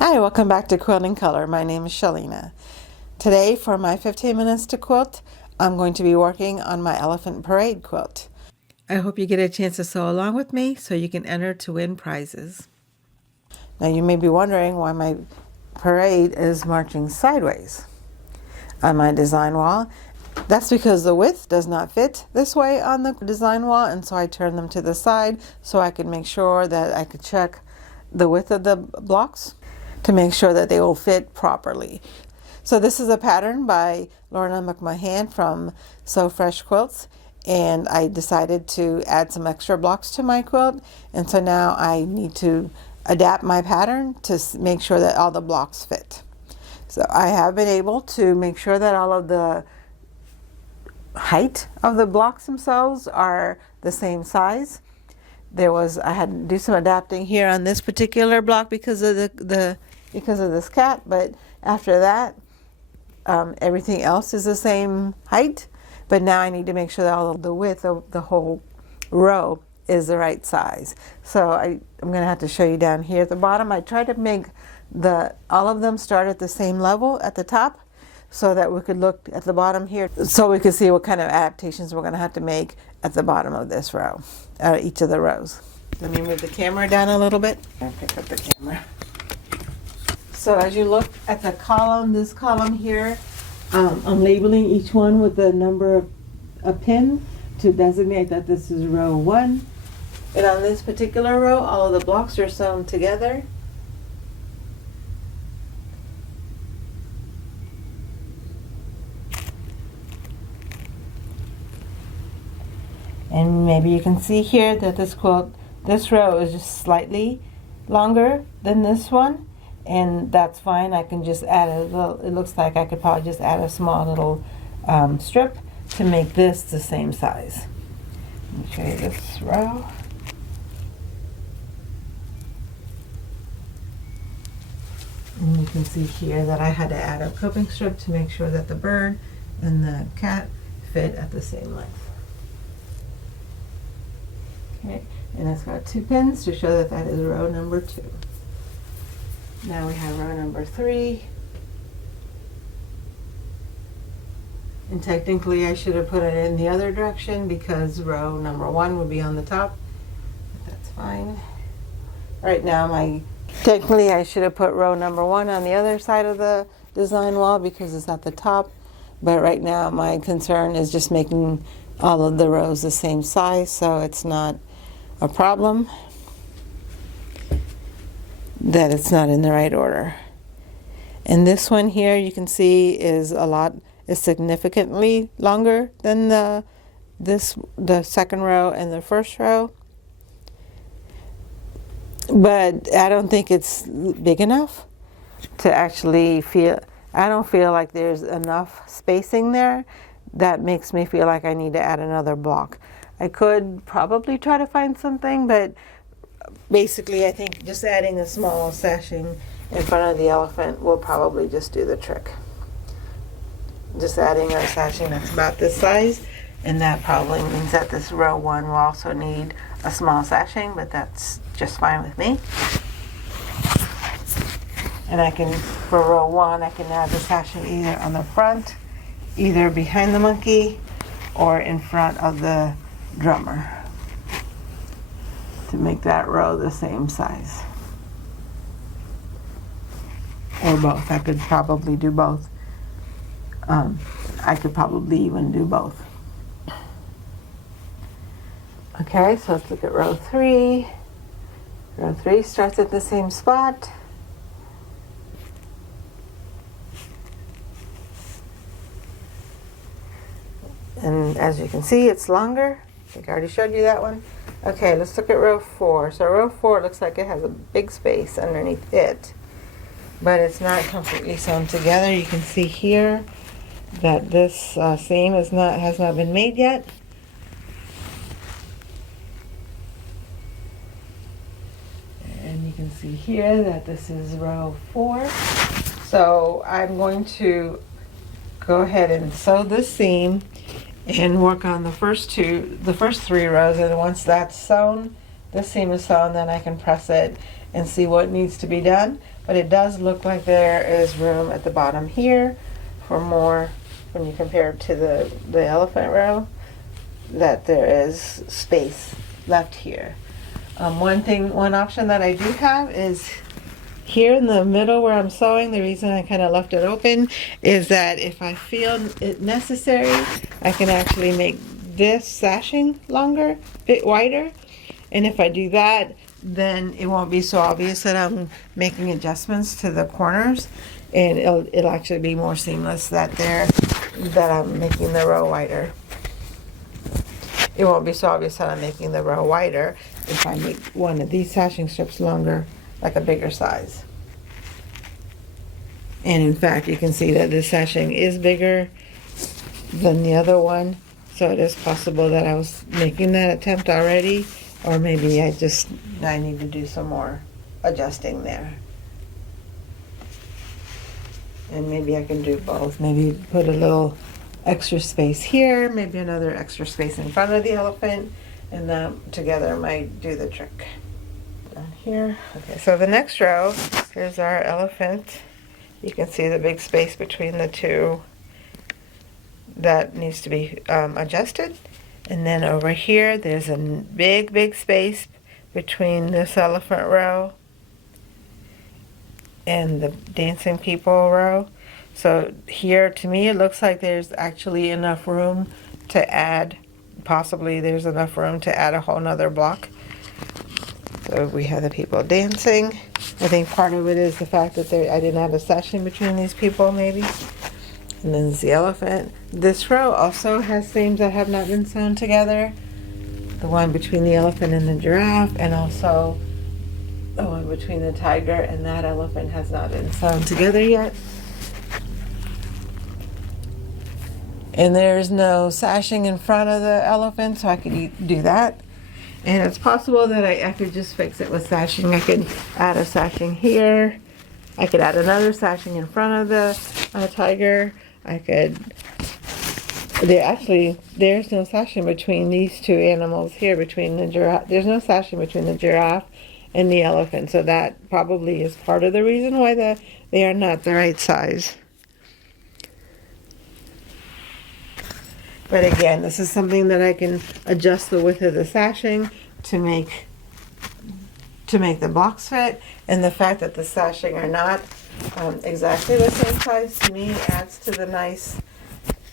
Hi, welcome back to Quilting Color. My name is Shalina. Today, for my 15 minutes to quilt, I'm going to be working on my elephant parade quilt. I hope you get a chance to sew along with me so you can enter to win prizes. Now you may be wondering why my parade is marching sideways on my design wall. That's because the width does not fit this way on the design wall, and so I turn them to the side so I can make sure that I could check the width of the blocks to make sure that they will fit properly. So this is a pattern by Lorna Mahon from So Fresh Quilts, and I decided to add some extra blocks to my quilt, and so now I need to adapt my pattern to make sure that all the blocks fit. So I have been able to make sure that all of the height of the blocks themselves are the same size. I had to do some adapting here on this particular block because of because of this cat, but after that everything else is the same height. But now I need to make sure that all of the width of the whole row is the right size. So I'm going to have to show you down here at the bottom. I tried to make all of them start at the same level at the top so that we could look at the bottom here, so we could see what kind of adaptations we're going to have to make at the bottom of this row, each of the rows. Let me move the camera down a little bit and pick up the camera. So as you look at the column, this column here, I'm labeling each one with the number of a pin to designate that this is row 1. And on this particular row, all of the blocks are sewn together. And maybe you can see here that this row is just slightly longer than this one, and that's fine. I can just add a little, it looks like I could probably just add a small little strip to make this the same size. Let me show you this row. And you can see here that I had to add a coping strip to make sure that the bird and the cat fit at the same length. Okay, and it's got 2 pins to show that that is row number 2. Now we have row number 3. And technically I should have put it in the other direction because row number 1 would be on the top, but that's fine. Right now technically I should have put row number 1 on the other side of the design wall because it's at the top, but right now my concern is just making all of the rows the same size, so it's not a problem that it's not in the right order. And this one here you can see is significantly longer than the second row and the first row, but I don't think it's big enough to actually I don't feel like there's enough spacing there that makes me feel like I need to add another block. I could probably try to find something, but basically I think just adding a small sashing in front of the elephant will probably just do the trick. Just adding a sashing that's about this size, and that probably means that this row 1 will also need a small sashing, but that's just fine with me. And for row 1, I can add the sashing either on the front, either behind the monkey, or in front of the drummer to make that row the same size. Or both. I could probably do both. I could probably even do both. Okay, so let's look at row 3. Row 3 starts at the same spot. And as you can see, it's longer. I think I already showed you that one. Okay, let's look at row 4. So row 4 looks like it has a big space underneath it, but it's not completely sewn together. You can see here that this seam has not been made yet. And you can see here that this is row 4. So I'm going to go ahead and sew this seam and work on the first 3 rows, and once that's sewn, this seam is sewn, then I can press it and see what needs to be done. but it does look like there is room at the bottom here for more when you compare it to the elephant row, that there is space left here. One option that I do have is here in the middle where I'm sewing. The reason I kind of left it open is that if I feel it necessary, I can actually make this sashing longer, a bit wider. And if I do that, then it won't be so obvious that I'm making adjustments to the corners, and it'll actually be more seamless that I'm making the row wider. It won't be so obvious that I'm making the row wider if I make one of these sashing strips longer, like a bigger size. And in fact, you can see that this sashing is bigger than the other one, so it is possible that I was making that attempt already, or maybe I need to do some more adjusting there. And maybe I can do both. Maybe put a little extra space here, maybe another extra space in front of the elephant, and that together might do the trick. Down here. Okay, so the next row, here's our elephant. You can see the big space between the two that needs to be adjusted. And then over here, there's a big space between this elephant row and the dancing people row. So here, to me, it looks like there's actually enough room to add, possibly there's enough room to add a whole nother block. So we have the people dancing. I think part of it is the fact that I didn't have a sashing between these people, maybe. And then there's the elephant. This row also has seams that have not been sewn together. The one between the elephant and the giraffe, and also the one between the tiger and that elephant has not been sewn together yet. And there's no sashing in front of the elephant, so I could do that. And it's possible that I could just fix it with sashing. I could add a sashing here. I could add another sashing in front of the tiger. There's no sashing between these two animals here, between the giraffe. There's no sashing between the giraffe and the elephant, so that probably is part of the reason why they are not the right size. But again, this is something that I can adjust the width of the sashing to make the blocks fit, and the fact that the sashing are not exactly the same size, to me, adds to the nice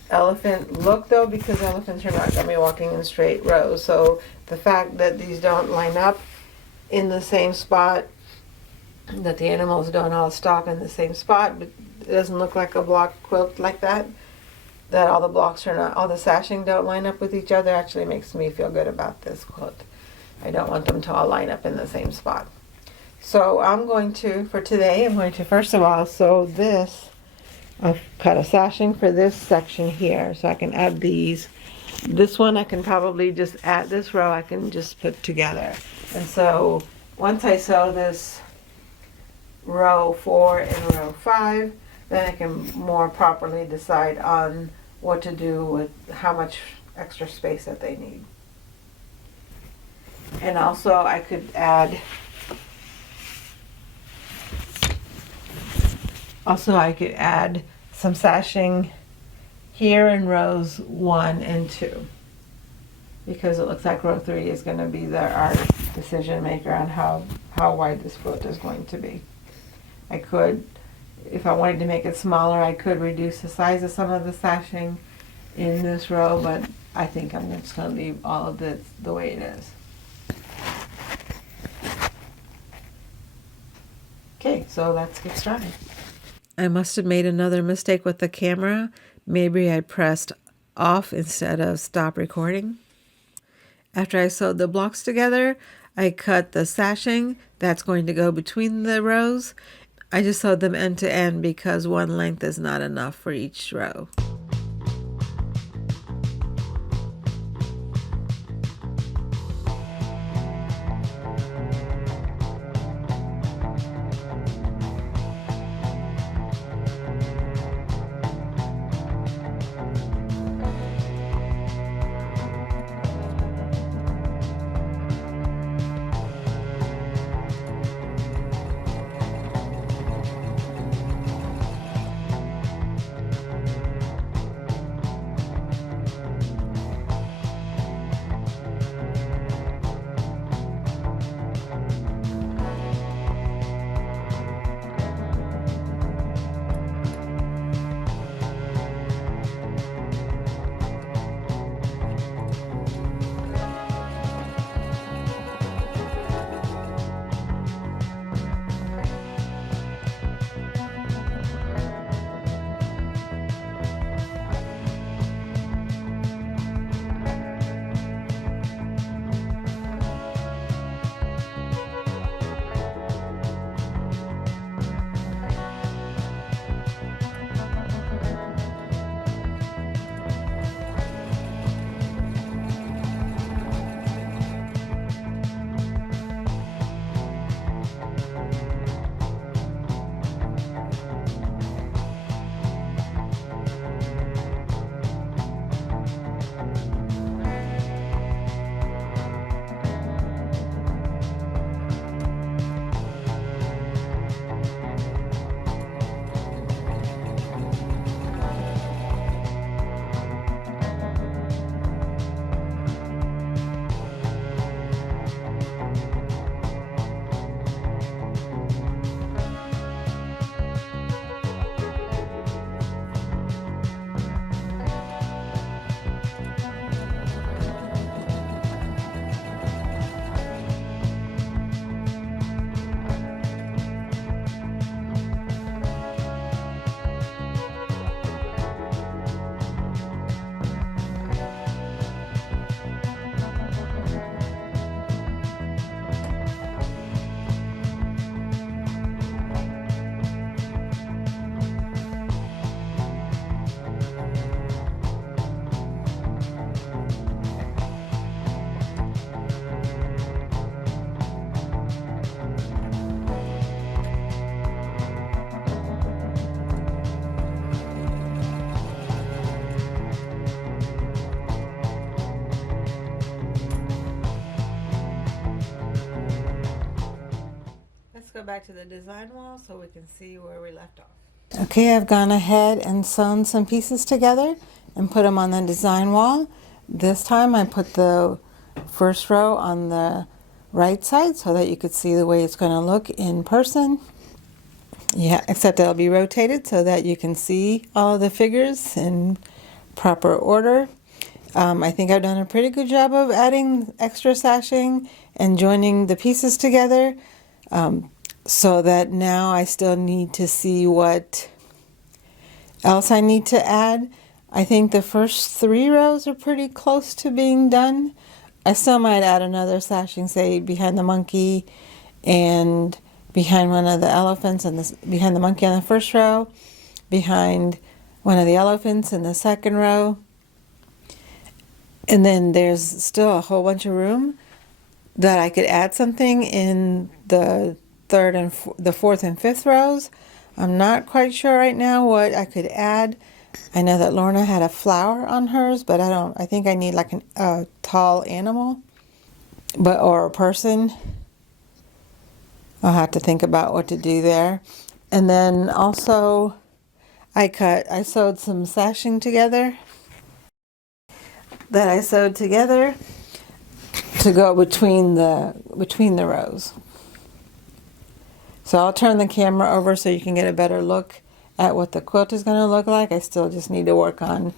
elephant look, though, because elephants are not going to be walking in straight rows. So the fact that these don't line up in the same spot, that the animals don't all stop in the same spot, but it doesn't look like a block quilt like that, that all the blocks are not, all the sashing don't line up with each other, actually makes me feel good about this quilt. I don't want them to all line up in the same spot. So for today, I'm going to first of all sew this. I've cut a sashing for this section here, so I can add these. This one I can probably just add, this row I can just put together. And so once I sew this row 4 and row 5, then I can more properly decide on what to do with how much extra space that they need. And also I could add some sashing here in rows 1 and 2, because it looks like row 3 is going to be our decision maker on how wide this quilt is going to be. I could, if I wanted to make it smaller, I could reduce the size of some of the sashing in this row, but I think I'm just going to leave all of this the way it is. Okay, so let's get started. I must have made another mistake with the camera. Maybe I pressed off instead of stop recording. After I sewed the blocks together, I cut the sashing that's going to go between the rows. I just sewed them end to end because one length is not enough for each row. back to the design wall so we can see where we left off. Okay, I've gone ahead and sewn some pieces together and put them on the design wall. This time I put the first row on the right side so that you could see the way it's going to look in person. Yeah, except it'll be rotated so that you can see all of the figures in proper order. I think I've done a pretty good job of adding extra sashing and joining the pieces together, so that now I still need to see what else I need to add. I think the first 3 rows are pretty close to being done. I still might add another sashing, say behind the monkey and behind one of the elephants, and behind the monkey on the first row, behind one of the elephants in the second row. And then there's still a whole bunch of room that I could add something in the the fourth and fifth rows. I'm not quite sure right now what I could add. I know that Lorna had a flower on hers, but I think I need like a tall animal, or a person. I'll have to think about what to do there. And then also I sewed some sashing together that I sewed together to go between the rows. So I'll turn the camera over so you can get a better look at what the quilt is going to look like. I still just need to work on,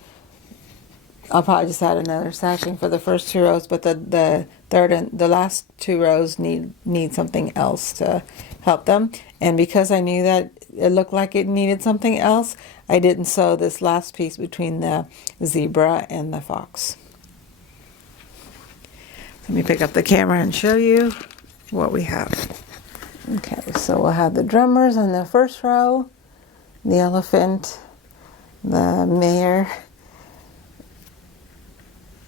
I'll probably just add another sashing for the first 2 rows, but the third and the last 2 rows need something else to help them. And because I knew that it looked like it needed something else, I didn't sew this last piece between the zebra and the fox. Let me pick up the camera and show you what we have. Okay, so we'll have the drummers on the first row, the elephant, the mayor,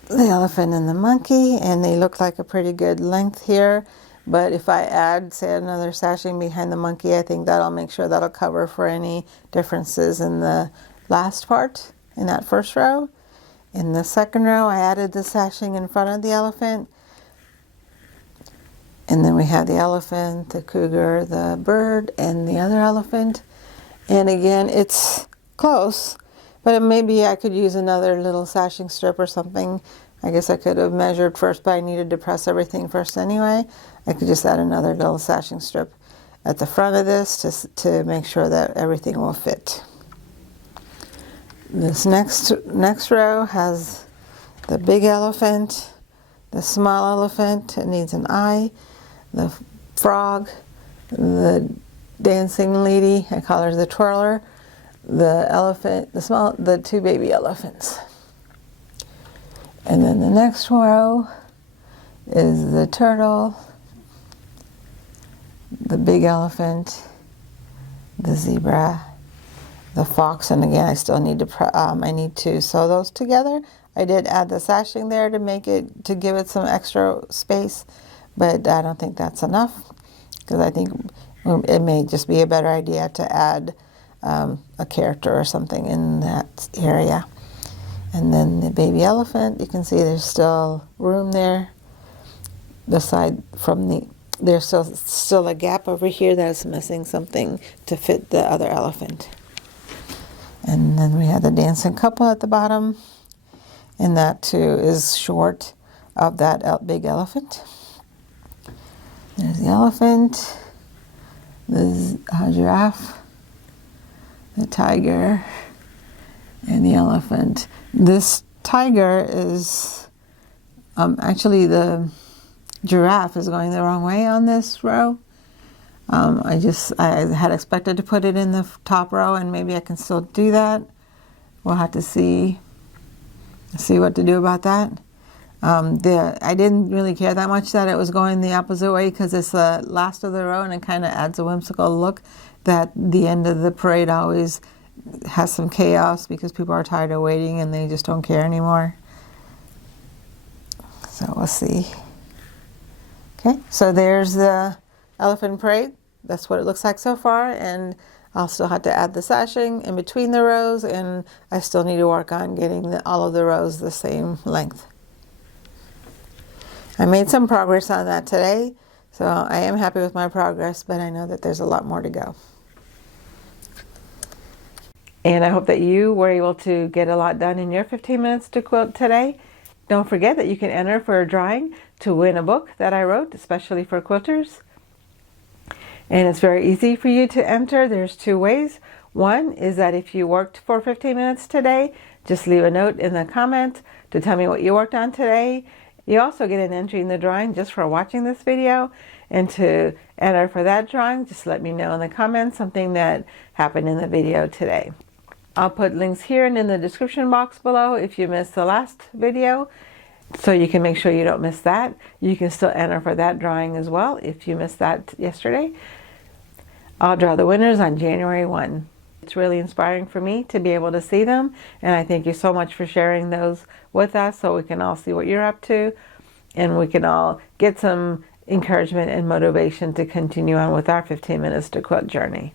the elephant and the monkey, and they look like a pretty good length here. But if I add, say, another sashing behind the monkey, I think that'll make sure that'll cover for any differences in the last part in that first row. In the second row, I added the sashing in front of the elephant. And then we have the elephant, the cougar, the bird, and the other elephant. And again, it's close, but maybe I could use another little sashing strip or something. I guess I could have measured first, but I needed to press everything first anyway. I could just add another little sashing strip at the front of this to make sure that everything will fit. This next row has the big elephant, the small elephant, it needs an eye, the frog, the dancing lady, I call her the twirler, the elephant, the 2 baby elephants. And then the next row is the turtle, the big elephant, the zebra, the fox, and again I still need to sew those together. I did add the sashing there to give it some extra space, but I don't think that's enough, because I think it may just be a better idea to add a character or something in that area. And then the baby elephant, you can see there's still room there. There's still a gap over here that's missing something to fit the other elephant. And then we have the dancing couple at the bottom, and that too is short of that big elephant. There's the elephant, the giraffe, the tiger, and the elephant. This tiger is actually the giraffe is going the wrong way on this row. I had expected to put it in the top row, and maybe I can still do that. We'll have to see what to do about that. I didn't really care that much that it was going the opposite way, because it's the last of the row and it kind of adds a whimsical look that the end of the parade always has some chaos because people are tired of waiting and they just don't care anymore. So we'll see. Okay, so there's the elephant parade. That's what it looks like so far, and I'll still have to add the sashing in between the rows, and I still need to work on getting all of the rows the same length. I made some progress on that today. So I am happy with my progress, but I know that there's a lot more to go. And I hope that you were able to get a lot done in your 15 minutes to quilt today. Don't forget that you can enter for a drawing to win a book that I wrote, especially for quilters. And it's very easy for you to enter. There's two ways. One is that if you worked for 15 minutes today, just leave a note in the comment to tell me what you worked on today. You also get an entry in the drawing just for watching this video. And to enter for that drawing, just let me know in the comments something that happened in the video today. I'll put links here and in the description box below if you missed the last video, so you can make sure you don't miss that. You can still enter for that drawing as well if you missed that yesterday. I'll draw the winners on January 1. It's really inspiring for me to be able to see them, and I thank you so much for sharing those with us so we can all see what you're up to and we can all get some encouragement and motivation to continue on with our 15 minutes to quilt journey.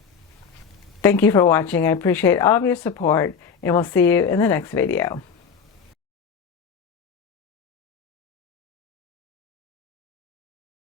Thank you for watching. I appreciate all of your support, and we'll see you in the next video.